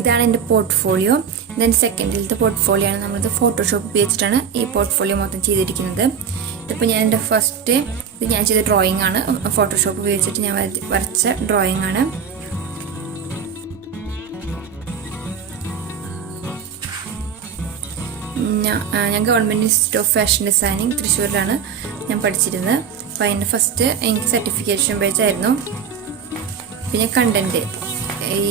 ഇതാണ് എൻ്റെ portfolio. Then സെക്കൻഡിലത്തെ portfolio ആണ്. നമ്മളിത് ഫോട്ടോഷോപ്പ് ഉപയോഗിച്ചിട്ടാണ് ഈ പോർട്ട്ഫോളിയോ മൊത്തം ചെയ്തിരിക്കുന്നത്. ഇതിപ്പോൾ ഞാൻ എൻ്റെ ഫസ്റ്റ് ഇത് ഞാൻ ചെയ്ത ഡ്രോയിങ് ആണ്. ഫോട്ടോഷോപ്പ് ഉപയോഗിച്ചിട്ട് ഞാൻ വരച്ച ഡ്രോയിങ് ആണ്. ഞാൻ government institute of fashion designing തൃശ്ശൂരിലാണ് ഞാൻ പഠിച്ചിരുന്നത്. അപ്പോൾ അതിൻ്റെ ഫസ്റ്റ് എനിക്ക് സർട്ടിഫിക്കേഷൻ പേജായിരുന്നു. പിന്നെ കണ്ടൻറ്റ്, ഈ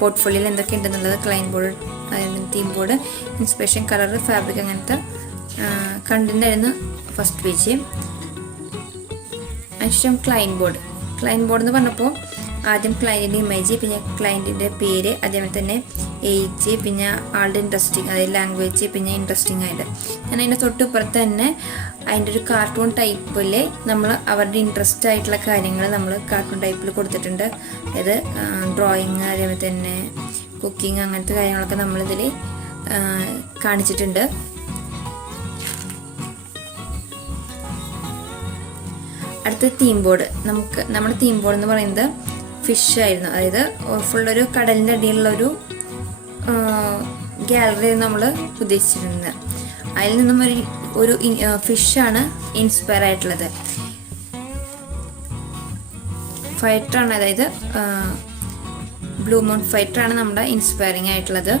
പോർട്ട്ഫോളിയോയിൽ എന്തൊക്കെ ഉണ്ടെന്നുള്ളത്, ക്ലൈൻറ്റ് ബോർഡ്, അതായത് theme board, inspiration, colour, fabric, അങ്ങനത്തെ കണ്ടൻ്റ് ആയിരുന്നു ഫസ്റ്റ് പേജ്. അതിനുശേഷം ക്ലൈൻറ്റ് ബോർഡ് എന്ന് പറഞ്ഞപ്പോൾ ആദ്യം ക്ലൈൻറ്റിൻ്റെ ഇമേജ്, പിന്നെ ക്ലൈൻറ്റിൻ്റെ പേര്, അതേപോലെ തന്നെ ഏജ്, പിന്നെ ആളുടെ ഇൻട്രസ്റ്റിംഗ്, അതായത് ലാംഗ്വേജ്, പിന്നെ ഇൻട്രസ്റ്റിംഗ് ആയിട്ട് ഞാൻ അതിൻ്റെ തൊട്ടിപ്പുറത്ത് തന്നെ അതിൻ്റെ ഒരു കാർട്ടൂൺ ടൈപ്പിൽ നമ്മൾ അവരുടെ ഇൻട്രസ്റ്റ് ആയിട്ടുള്ള കാര്യങ്ങൾ നമ്മൾ കാർട്ടൂൺ ടൈപ്പിൽ കൊടുത്തിട്ടുണ്ട്. അതായത് ഡ്രോയിങ്, അതേപോലെ തന്നെ കുക്കിംഗ്, അങ്ങനത്തെ കാര്യങ്ങളൊക്കെ നമ്മളിതിൽ കാണിച്ചിട്ടുണ്ട്. അടുത്ത തീം ബോർഡ്. നമ്മുടെ തീം ബോർഡ് എന്ന് പറയുന്നത് ഫിഷ് ആയിരുന്നു. അതായത് ഫുള്ളൊരു കടലിൻ്റെ അടിയിലുള്ളൊരു ഗാലറി നമ്മൾ ഉദ്ദേശിച്ചിരുന്നത്. അതിൽ നിന്നും ഒരു ഫിഷാണ് ഇൻസ്പയർ ആയിട്ടുള്ളത്. ഫൈറ്ററാണ്, അതായത് ബ്ലൂ മൂൺ ഫൈറ്ററാണ് നമ്മുടെ ഇൻസ്പയറിങ് ആയിട്ടുള്ളത്.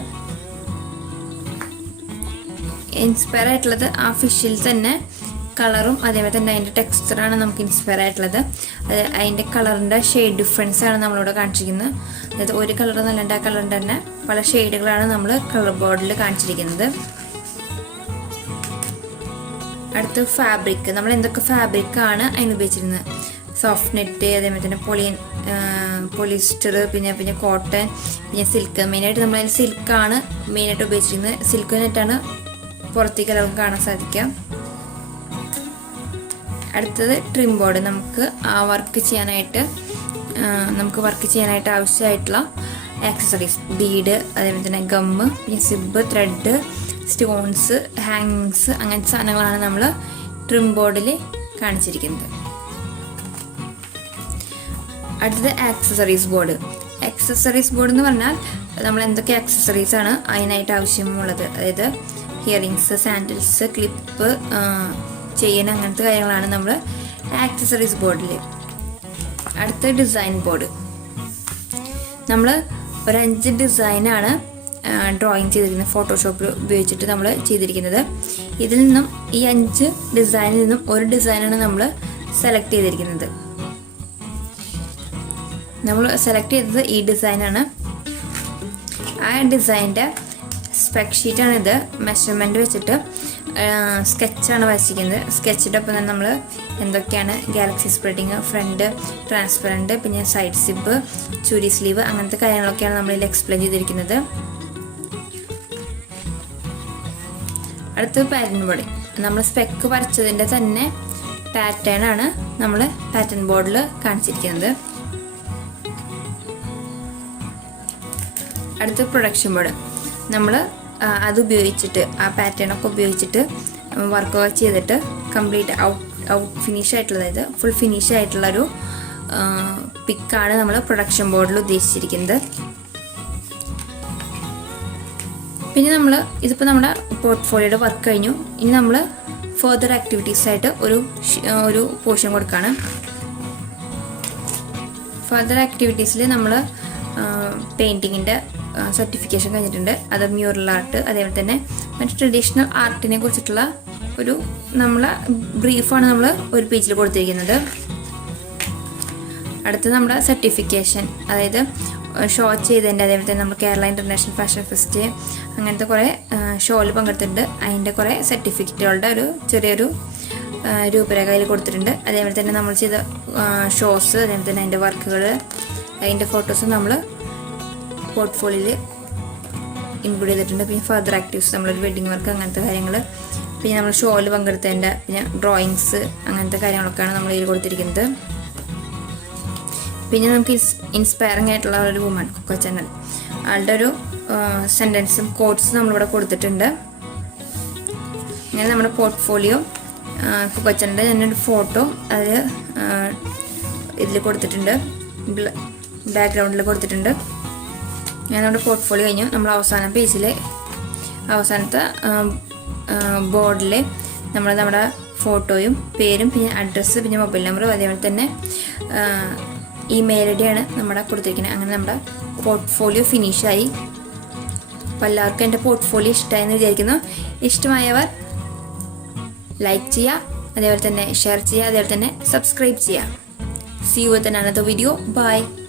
ആ ഫിഷിൽ തന്നെ കളറും അതേപോലെ തന്നെ അതിൻ്റെ ടെക്സ്ചറാണ് നമുക്ക് ഇൻസ്പയർ ആയിട്ടുള്ളത്. അതിൻ്റെ കളറിൻ്റെ ഷെയ്ഡ് ഡിഫറൻസ് ആണ് നമ്മളിവിടെ കാണിച്ചിരിക്കുന്നത്. അതായത് ഒരു കളർ എന്നല്ലാണ്ട് ആ കളറിൻ്റെ തന്നെ പല ഷെയ്ഡുകളാണ് നമ്മൾ കളർ ബോർഡിൽ കാണിച്ചിരിക്കുന്നത്. അടുത്ത് ഫാബ്രിക്. നമ്മൾ എന്തൊക്കെ ഫാബ്രിക്കാണ് അതിന് ഉപയോഗിച്ചിരുന്നത്? സോഫ്റ്റ് നെറ്റ്, അതേപോലെ തന്നെ പോളിസ്റ്റർ, പിന്നെ കോട്ടൺ, പിന്നെ സിൽക്ക്. മെയിനായിട്ട് നമ്മളതിൽ സിൽക്കാണ് മെയിനായിട്ട് ഉപയോഗിച്ചിരുന്നത്. സിൽക്ക് നെറ്റാണ് പുറത്തേക്ക് എല്ലാവർക്കും കാണാൻ സാധിക്കുക. അടുത്തത് ട്രിം ബോർഡ്. നമുക്ക് വർക്ക് ചെയ്യാനായിട്ട് ആവശ്യമായിട്ടുള്ള ആക്സസറീസ്, ബീഡ്, അതേപോലെ തന്നെ ഗമ്മ്, പിന്നെ സിബ്, ത്രെഡ്, സ്റ്റോൺസ്, ഹാങ്ങിങ്സ്, അങ്ങനത്തെ സാധനങ്ങളാണ് നമ്മൾ ട്രിം ബോർഡിൽ കാണിച്ചിരിക്കുന്നത്. അടുത്തത് ആക്സസറീസ് ബോർഡ് എന്ന് പറഞ്ഞാൽ നമ്മൾ എന്തൊക്കെ ആക്സസറീസാണ് അതിനായിട്ട് ആവശ്യമുള്ളത്. അതായത് ഹിയറിങ്സ്, സാൻഡിൽസ്, ക്ലിപ്പ്, ചെയിൻ, അങ്ങനത്തെ കാര്യങ്ങളാണ് നമ്മൾ ആക്സസറീസ് ബോർഡിൽ. അടുത്ത ഡിസൈൻ ബോർഡ്. നമ്മൾ ഒരു 5 ഡിസൈനാണ് ഡ്രോയിങ് ചെയ്തിരിക്കുന്നത്. ഫോട്ടോഷോപ്പിൽ ഉപയോഗിച്ചിട്ട് നമ്മൾ ചെയ്തിരിക്കുന്നത്. ഇതിൽ നിന്നും ഈ 5 ഡിസൈനിൽ നിന്നും ഒരു ഡിസൈനാണ് നമ്മൾ സെലക്ട് ചെയ്തിരിക്കുന്നത്. നമ്മൾ സെലക്ട് ചെയ്തത് ഈ ഡിസൈനാണ്. ആ ഡിസൈൻ്റെ സ്പെക് ഷീറ്റാണിത്. മെഷർമെൻറ്റ് വെച്ചിട്ട് സ്കെച്ചാണ് വരച്ചിരിക്കുന്നത്. സ്കെച്ചിൻ്റെ ഒപ്പം തന്നെ നമ്മൾ എന്തൊക്കെയാണ് ഗാലക്സി സ്പ്രെഡിങ്, ഫ്രണ്ട് ട്രാൻസ്പെറൻറ്റ്, പിന്നെ സൈഡ് സിബ്, ചുരി സ്ലീവ്, അങ്ങനത്തെ കാര്യങ്ങളൊക്കെയാണ് നമ്മളിൽ എക്സ്പ്ലെയിൻ ചെയ്തിരിക്കുന്നത്. അടുത്തത് പാറ്റേൺ ബോർഡ്. നമ്മൾ സ്പെക്ക് വരച്ചതിൻ്റെ തന്നെ പാറ്റേൺ ആണ് നമ്മൾ പാറ്റേൺ ബോർഡിൽ കാണിച്ചിരിക്കുന്നത്. അടുത്ത പ്രൊഡക്ഷൻ ബോർഡ്. നമ്മൾ അത് ഉപയോഗിച്ചിട്ട് ആ പാറ്റേണൊക്കെ ഉപയോഗിച്ചിട്ട് വർക്കൊക്കെ ചെയ്തിട്ട് കംപ്ലീറ്റ് ഔട്ട് ഫിനിഷ് ആയിട്ടുള്ള, അതായത് ഫുൾ ഫിനിഷ് ആയിട്ടുള്ളൊരു പിക്കാണ് നമ്മൾ പ്രൊഡക്ഷൻ ബോർഡിൽ ഉദ്ദേശിച്ചിരിക്കുന്നത്. പിന്നെ ഇതിപ്പോൾ നമ്മുടെ പോർട്ട്ഫോളിയോയുടെ വർക്ക് കഴിഞ്ഞു. ഇനി നമ്മൾ ഫർദർ ആക്ടിവിറ്റീസായിട്ട് ഒരു പോർഷൻ കൊടുക്കുകയാണ്. ഫർദർ ആക്ടിവിറ്റീസിൽ നമ്മൾ പെയിൻറ്റിങ്ങിൻ്റെ സർട്ടിഫിക്കേഷൻ കഴിഞ്ഞിട്ടുണ്ട്. അത് മ്യൂറൽ ആർട്ട്, അതേപോലെ തന്നെ മറ്റ് ട്രഡീഷണൽ ആർട്ടിനെ കുറിച്ചിട്ടുള്ള നമ്മളെ ബ്രീഫാണ് നമ്മൾ ഒരു പേജിൽ കൊടുത്തിരിക്കുന്നത്. അടുത്ത് നമ്മുടെ സർട്ടിഫിക്കേഷൻ, അതായത് ഷോ ചെയ്തതിൻ്റെ, അതേപോലെ തന്നെ നമ്മൾ കേരള ഇൻ്റർനാഷണൽ ഫാഷൻ ഫെസ്റ്റ് അങ്ങനത്തെ കുറേ ഷോയിൽ പങ്കെടുത്തിട്ടുണ്ട്. അതിൻ്റെ കുറേ സർട്ടിഫിക്കറ്റുകളുടെ ചെറിയൊരു രൂപരേഖ അതിൽ കൊടുത്തിട്ടുണ്ട്. അതേപോലെ തന്നെ നമ്മൾ ചെയ്ത ഷോസ്, അതേപോലെ തന്നെ അതിൻ്റെ വർക്കുകൾ, അതിൻ്റെ ഫോട്ടോസ് നമ്മൾ പോർട്ട്ഫോളിയോയിൽ ഇൻക്ലൂഡ് ചെയ്തിട്ടുണ്ട്. പിന്നെ ഫർദർ ആക്ടിവിറ്റീസ്, നമ്മളൊരു വെഡിങ് വർക്ക്, അങ്ങനത്തെ കാര്യങ്ങൾ, പിന്നെ നമ്മൾ ഷോയിൽ പങ്കെടുത്തതിൻ്റെ പിന്നെ ഡ്രോയിങ്സ്, അങ്ങനത്തെ കാര്യങ്ങളൊക്കെയാണ് നമ്മൾ ഇതിൽ കൊടുത്തിരിക്കുന്നത്. പിന്നെ നമുക്ക് ഇൻസ്പയറിംഗ് ആയിട്ടുള്ള ഒരു വുമൺ കുക്കോ ചാനൽ, ആളുടെ ഒരു സെൻറ്റൻസും കോട്ട്സും നമ്മളിവിടെ കൊടുത്തിട്ടുണ്ട്. അങ്ങനെ നമ്മുടെ പോർട്ട്ഫോളിയോ കുക്കോ ചാനലിൻ്റെ ഞാനൊരു ഫോട്ടോ അതിൽ ഇതിൽ കൊടുത്തിട്ടുണ്ട്, ബാക്ക്ഗ്രൗണ്ടിൽ കൊടുത്തിട്ടുണ്ട്. ഞാൻ നമ്മുടെ പോർട്ട്ഫോളിയോ കഴിഞ്ഞു. നമ്മൾ അവസാന പേജിൽ അവസാനത്തെ ബോർഡിൽ നമ്മുടെ ഫോട്ടോയും പേരും പിന്നെ അഡ്രസ്സ് പിന്നെ മൊബൈൽ നമ്പറും അതേപോലെ തന്നെ ഇമെയിൽ ഐ ഡിയാണ് നമ്മുടെ കൊടുത്തിരിക്കുന്നത്. അങ്ങനെ നമ്മുടെ പോർട്ട്ഫോളിയോ ഫിനിഷായി. അപ്പോൾ എല്ലാവർക്കും എൻ്റെ പോർട്ട്ഫോളിയോ ഇഷ്ടമായെന്ന് വിചാരിക്കുന്നു. ഇഷ്ടമായവർ ലൈക്ക് ചെയ്യുക, അതേപോലെ തന്നെ ഷെയർ ചെയ്യുക, അതേപോലെ തന്നെ സബ്സ്ക്രൈബ് ചെയ്യുക. See you with another video. Bye.